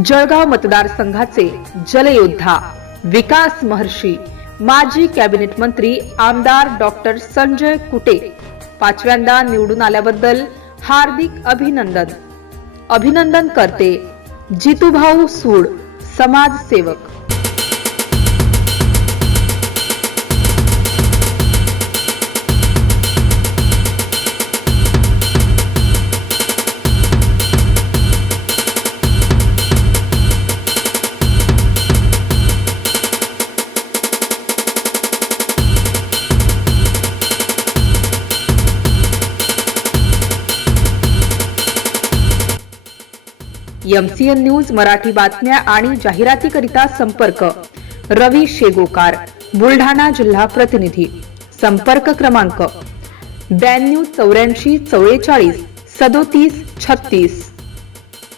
जळगाव मतदारसंघाचे जलयोद्धा विकास महर्षी माजी कॅबिनेट मंत्री आमदार डॉक्टर संजय कुटे पाचव्यांदा निवडून आल्याबद्दल हार्दिक अभिनंदन। अभिनंदन करते जितूभाऊ सूड, समाजसेवक। MCN न्यूज मराठी बातम्या आणि जाहिरातीकरिता संपर्क रवी शेगोकार, बुलढाणा जिल्हा प्रतिनिधी। संपर्क क्रमांक 92 84 44 37 36।